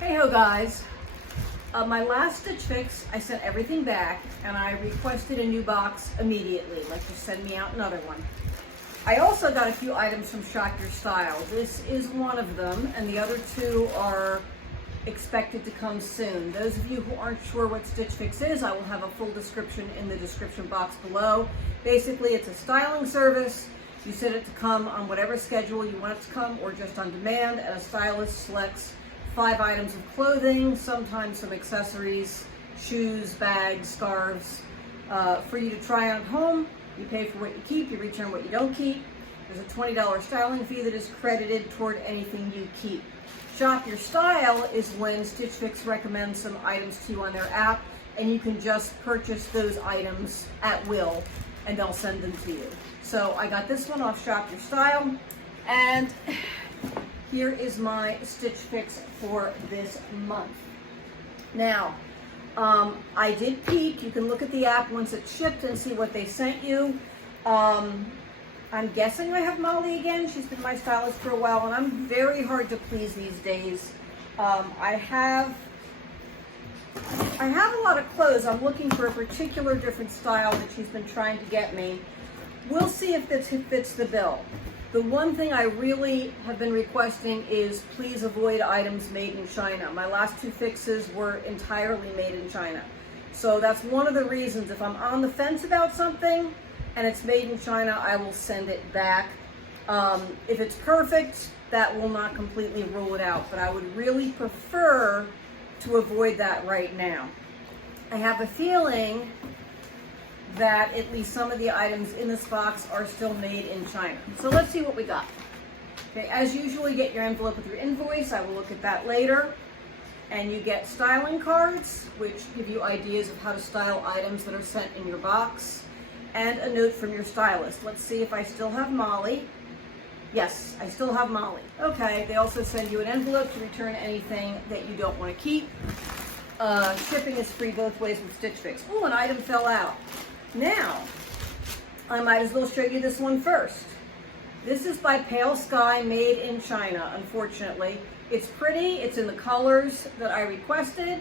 Hey ho guys, my last Stitch Fix, I sent everything back and I requested a new box immediately, like just send me out another one. I also got a few items from Shop Your Style. This is one of them and the other two are expected to come soon. Those of you who aren't sure what Stitch Fix is, I will have a full description in the description box below. Basically, it's a styling service. You set it to come on whatever schedule you want it to come or just on demand, and a stylist selects 5 items of clothing, sometimes some accessories, shoes, bags, scarves, for you to try on at home. You pay for what you keep, you return what you don't keep. There's a $20 styling fee that is credited toward anything you keep. Shop Your Style is when Stitch Fix recommends some items to you on their app, and you can just purchase those items at will, and they'll send them to you. So I got this one off Shop Your Style, and here is my Stitch Fix for this month. Now, I did peek. You can look at the app once it's shipped and see what they sent you. I'm guessing I have Molly again. She's been my stylist for a while, and I'm very hard to please these days. I have a lot of clothes. I'm looking for a particular different style that she's been trying to get me. We'll see if this fits the bill. The one thing I really have been requesting is please avoid items made in China. My last 2 fixes were entirely made in China. So that's one of the reasons if I'm on the fence about something and it's made in China, I will send it back. If it's perfect, that will not completely rule it out, but I would really prefer to avoid that right now. I have a feeling that at least some of the items in this box are still made in China. So let's see what we got. Okay, as usual, you get your envelope with your invoice. I will look at that later. And you get styling cards, which give you ideas of how to style items that are sent in your box, and a note from your stylist. Let's see if I still have Molly. Yes, I still have Molly. Okay, they also send you an envelope to return anything that you don't want to keep. Shipping is free both ways with Stitch Fix. Oh, an item fell out. Now, I might as well show you this one first. This is by Pale Sky, made in China, unfortunately. It's pretty, it's in the colors that I requested,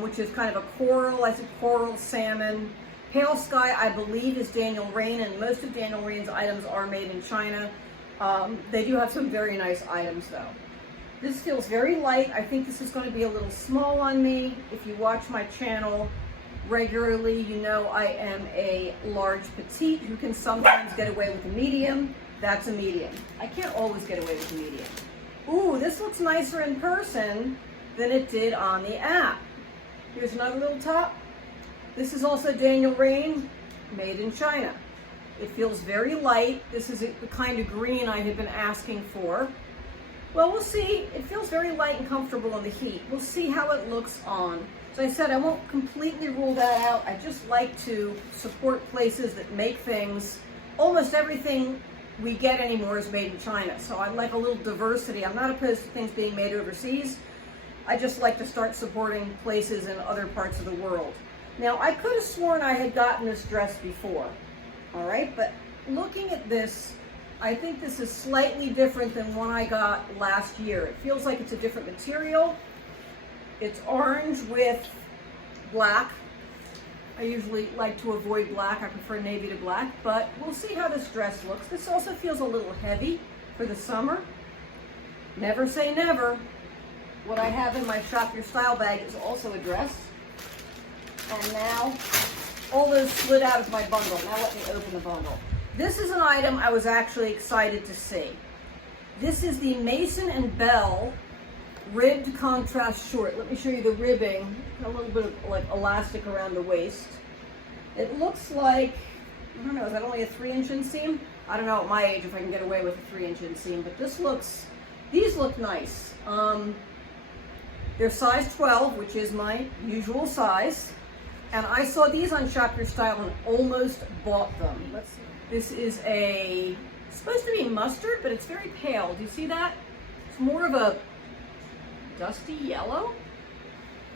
which is kind of a coral, I said coral, salmon. Pale Sky, I believe, is Daniel Rainn, and most of Daniel Rainn's items are made in China. They do have some very nice items though. This feels very light. I think this is going to be a little small on me. If you watch my channel regularly, you know I am a large petite who can sometimes get away with a medium. That's a medium. I can't always get away with a medium. Ooh, this looks nicer in person than it did on the app. Here's another little top. This is also Daniel Rainn, made in China. It feels very light. This is the kind of green I had been asking for. Well, we'll see. It feels very light and comfortable in the heat. We'll see how it looks on. So I said I won't completely rule that out. I just like to support places that make things. Almost everything we get anymore is made in China. So I like a little diversity. I'm not opposed to things being made overseas. I just like to start supporting places in other parts of the world. Now, I could have sworn I had gotten this dress before, all right? But looking at this, I think this is slightly different than one I got last year. It feels like it's a different material. It's orange with black. I usually like to avoid black. I prefer navy to black, but we'll see how this dress looks. This also feels a little heavy for the summer. Never say never. What I have in my Shop Your Style bag is also a dress. And now, all those slid out of my bundle. Now let me open the bundle. This is an item I was actually excited to see. This is the Mason and Belle Rib Contrast short. Let me show you the ribbing. A little bit of like elastic around the waist. It looks like, I don't know, is that only a 3-inch inseam? I don't know at my age if I can get away with a 3-inch inseam, but these look nice. They're size 12, which is my usual size. And I saw these on Shop Your Style and almost bought them. Let's see. This is supposed to be mustard, but it's very pale. Do you see that? It's more of a dusty yellow.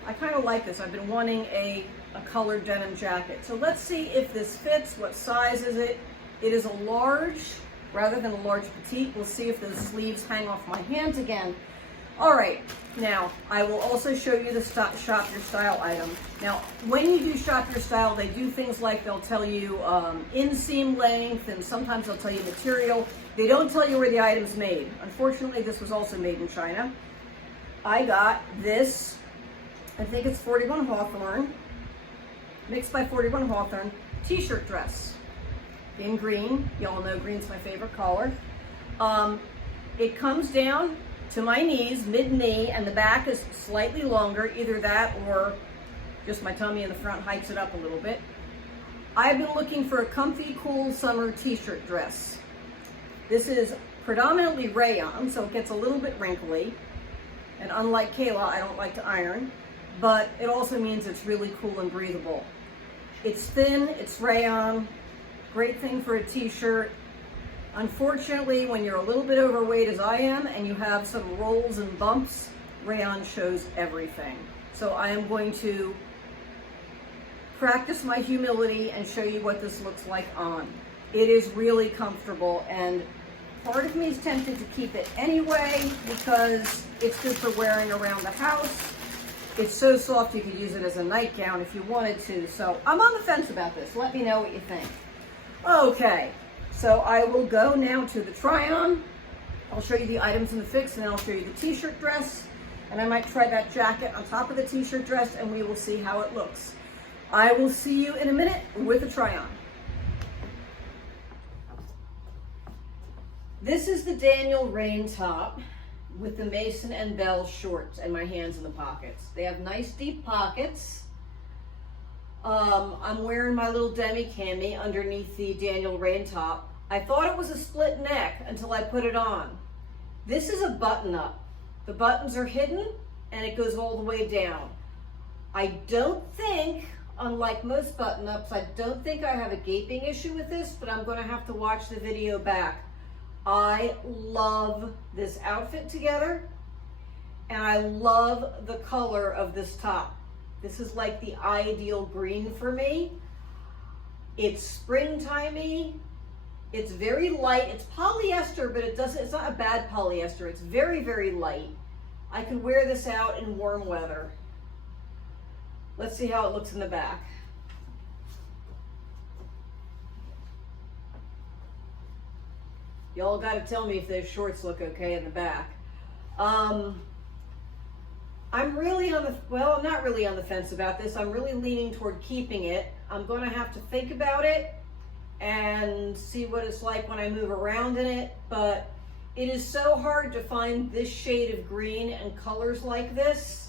I kind of like this. I've been wanting a colored denim jacket. So let's see if this fits. What size is it? It is a large rather than a large petite. We'll see if those sleeves hang off my hands again. All right, now I will also show you the shop your style item. Now, when you do shop your style, they do things like they'll tell you inseam length, and sometimes they'll tell you material. They don't tell you where the item's made. Unfortunately, this was also made in China. I got this, I think it's 41 Hawthorne, mixed by 41 Hawthorne, t-shirt dress in green. Y'all know green's my favorite color. It comes down to my knees, mid-knee, and the back is slightly longer, either that or just my tummy in the front hikes it up a little bit. I've been looking for a comfy, cool summer t-shirt dress. This is predominantly rayon, so it gets a little bit wrinkly. And unlike Kayla, I don't like to iron, but it also means it's really cool and breathable. It's thin, it's rayon, great thing for a t-shirt. Unfortunately, when you're a little bit overweight as I am and you have some rolls and bumps, rayon shows everything. So I am going to practice my humility and show you what this looks like on. It is really comfortable, and part of me is tempted to keep it anyway because it's good for wearing around the house. It's so soft you could use it as a nightgown if you wanted to. So I'm on the fence about this. Let me know what you think. Okay. So I will go now to the try-on. I'll show you the items in the fix, and then I'll show you the t-shirt dress. And I might try that jacket on top of the t-shirt dress, and we will see how it looks. I will see you in a minute with the try-on. This is the Daniel Rainn top with the Mason and Belle shorts and my hands in the pockets. They have nice deep pockets. I'm wearing my little demi-cami underneath the Daniel Rainn top. I thought it was a split neck until I put it on. This is a button-up. The buttons are hidden and it goes all the way down. I don't think, unlike most button-ups, I don't think I have a gaping issue with this, but I'm going to have to watch the video back. I love this outfit together, and I love the color of this top. This is like the ideal green for me. It's springtimey. It's very light. It's polyester, but it's not a bad polyester. It's very, very light. I could wear this out in warm weather. Let's see how it looks in the back. Y'all got to tell me if those shorts look okay in the back. I'm really on the, well, I'm not really on the fence about this. I'm really leaning toward keeping it. I'm going to have to think about it and see what it's like when I move around in it, but it is so hard to find this shade of green and colors like this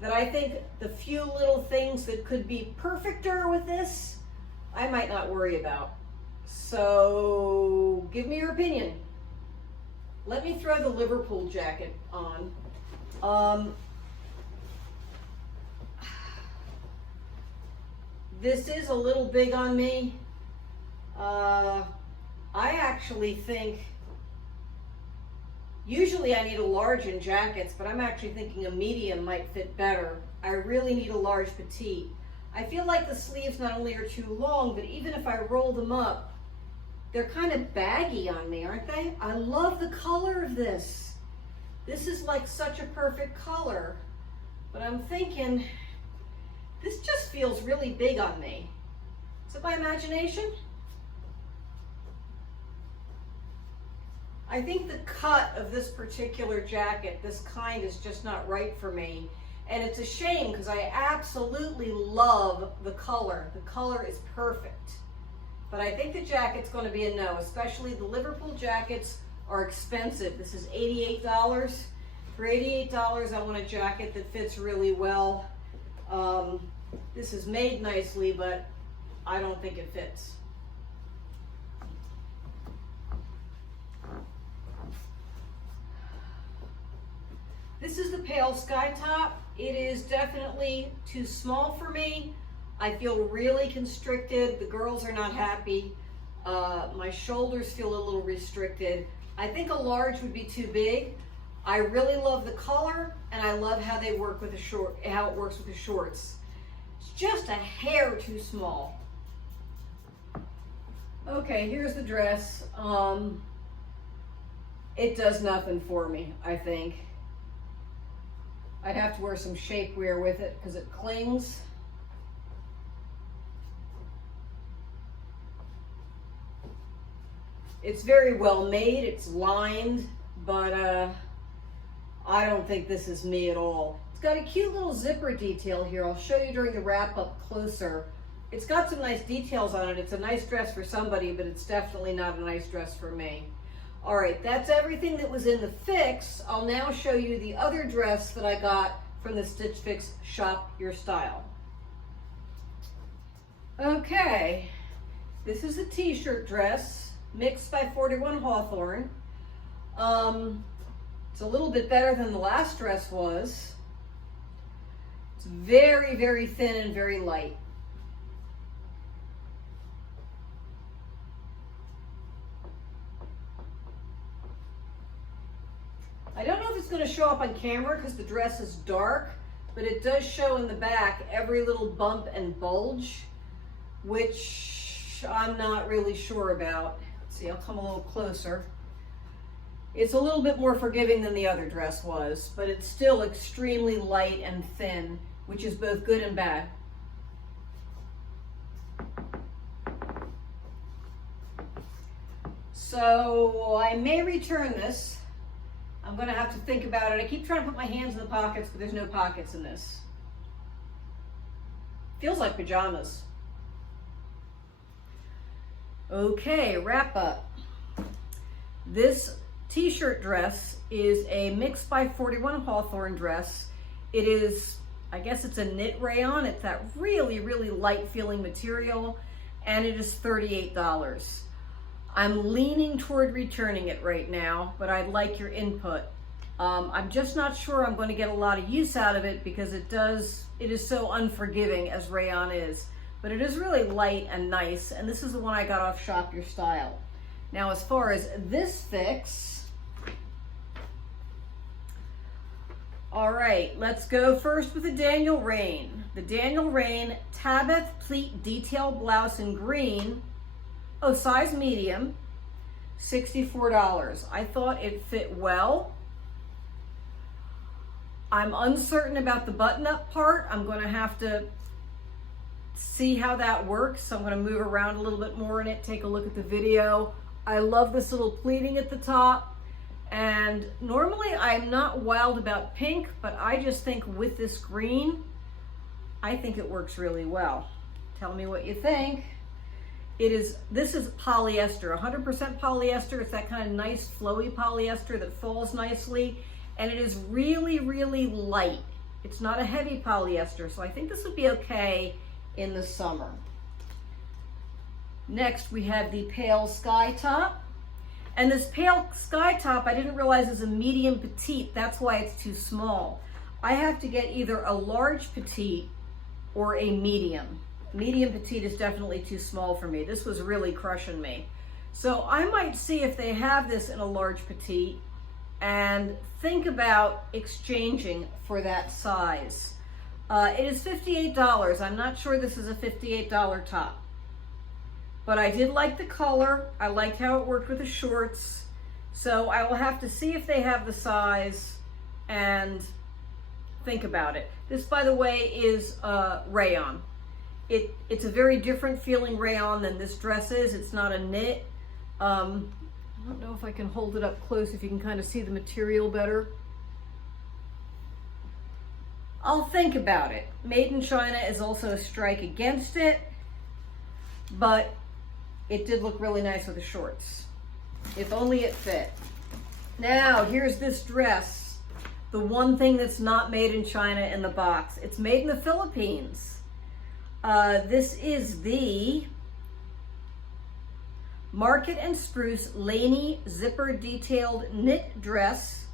that I think the few little things that could be perfecter with this, I might not worry about. So give me your opinion. Let me throw the Liverpool jacket on. This is a little big on me. I actually think, usually I need a large in jackets, but I'm actually thinking a medium might fit better. I really need a large petite. I feel like the sleeves not only are too long, but even if I roll them up, they're kind of baggy on me, aren't they? I love the color of this. This is like such a perfect color, but I'm thinking, this just feels really big on me. Is it my imagination? I think the cut of this particular jacket, this kind, is just not right for me. And it's a shame because I absolutely love the color. The color is perfect. But I think the jacket's going to be a no, especially the Liverpool jackets are expensive. This is $88. For $88, I want a jacket that fits really well. This is made nicely, but I don't think it fits. This is the pale sky top. It is definitely too small for me. I feel really constricted. The girls are not happy. My shoulders feel a little restricted. I think a large would be too big. I really love the color, and I love how they work with how it works with the shorts. It's just a hair too small. Okay, here's the dress. It does nothing for me, I think. I'd have to wear some shapewear with it because it clings. It's very well made, it's lined, but I don't think this is me at all. It's got a cute little zipper detail here. I'll show you during the wrap up closer. It's got some nice details on it. It's a nice dress for somebody, but it's definitely not a nice dress for me. All right, that's everything that was in the fix. I'll now show you the other dress that I got from the Stitch Fix Shop Your Style. Okay, this is a t-shirt dress, mixed by 41 Hawthorne. It's a little bit better than the last dress was. It's very, very thin and very light. I don't know if it's going to show up on camera because the dress is dark, but it does show in the back every little bump and bulge, which I'm not really sure about. Let's see, I'll come a little closer. It's a little bit more forgiving than the other dress was, but it's still extremely light and thin, which is both good and bad. So I may return this. I'm going to have to think about it. I keep trying to put my hands in the pockets, but there's no pockets in this. Feels like pajamas. Okay, wrap up. This t-shirt dress is a mixed by 41 Hawthorne dress. It is, I guess it's a knit rayon. It's that really, really light feeling material, and it is $38. I'm leaning toward returning it right now, but I'd like your input. I'm just not sure I'm going to get a lot of use out of it because it is so unforgiving as rayon is, but it is really light and nice, and this is the one I got off Shop Your Style. Now, as far as this fix, all right, let's go first with the Daniel Rainn. The Daniel Rainn Tabeth Pleat Detail blouse in green. Oh, size medium, $64. I thought it fit well. I'm uncertain about the button-up part. I'm going to have to see how that works. So I'm going to move around a little bit more in it, take a look at the video. I love this little pleating at the top. And normally I'm not wild about pink, but I just think with this green, I think it works really well. Tell me what you think. This is polyester, 100% polyester. It's that kind of nice flowy polyester that falls nicely, and it is really, really light. It's not a heavy polyester, so I think this would be okay in the summer. Next, we have the pale sky top. And this pale sky top, I didn't realize is a medium petite. That's why it's too small. I have to get either a large petite or a medium. Medium petite is definitely too small for me. This was really crushing me. So I might see if they have this in a large petite and think about exchanging for that size. It is $58. I'm not sure this is a $58 top. But I did like the color. I liked how it worked with the shorts. So I will have to see if they have the size and think about it. This, by the way, is rayon. It's a very different feeling rayon than this dress is. It's not a knit. I don't know if I can hold it up close if you can kind of see the material better. I'll think about it. Made in China is also a strike against it, but it did look really nice with the shorts. If only it fit. Now, here's this dress. The one thing that's not made in China in the box. It's made in the Philippines. This is the Market and Spruce Lainey zipper detailed knit dress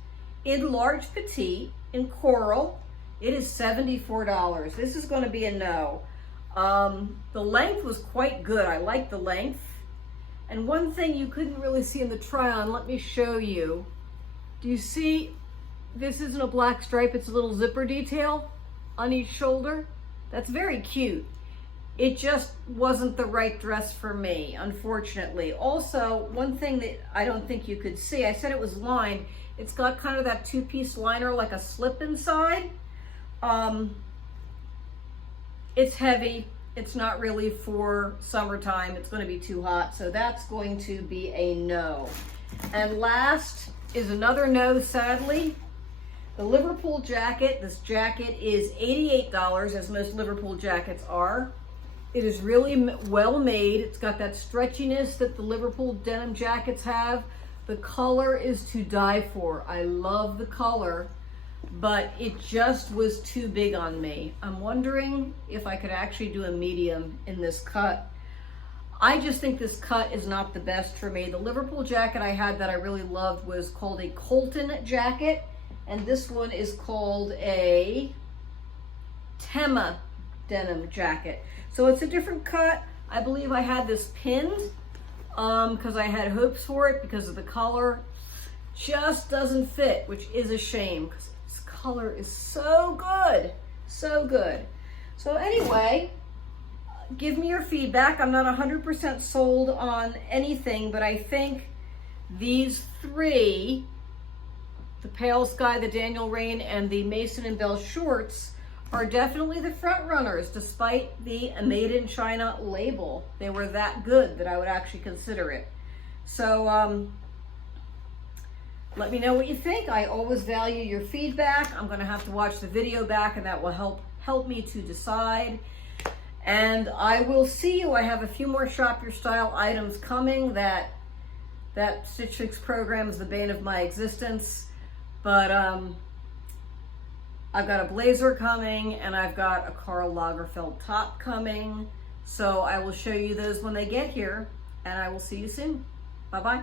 in large petite in coral. It is $74. This is going to be a no. The length was quite good. I like the length. And one thing you couldn't really see in the try-on, let me show you. Do you see this isn't a black stripe, it's a little zipper detail on each shoulder? That's very cute. it just wasn't the right dress for me, unfortunately. Also, one thing that I don't think you could see, I said it was lined. It's got kind of that two-piece liner, like a slip inside. It's heavy. It's not really for summertime. It's going to be too hot, so that's going to be a no. And last is another no, sadly. The Liverpool jacket. This jacket is $88, as most Liverpool jackets are. It is really well made. It's got that stretchiness that the Liverpool denim jackets have. The color is to die for. I love the color, but it just was too big on me. I'm wondering if I could actually do a medium in this cut. I just think this cut is not the best for me. The Liverpool jacket I had that I really loved was called a Colton jacket, and this one is called a Temma denim jacket. So it's a different cut. I believe I had this pinned because I had hopes for it because of the color. Just doesn't fit, which is a shame because this color is so good, so good. So anyway, give me your feedback. I'm not 100% sold on anything, but I think these three, the Pale Sky, the Daniel Rainn, and the Mason and Belle shorts, are definitely the front runners, despite the Made in China label. They were that good that I would actually consider it. So let me know what you think. I always value your feedback. I'm gonna have to watch the video back, and that will help me to decide. And I will see you. I have a few more Shop Your Style items coming. That Stitch Fix program is the bane of my existence. But I've got a blazer coming, and I've got a Karl Lagerfeld top coming. So I will show you those when they get here, and I will see you soon. Bye-bye.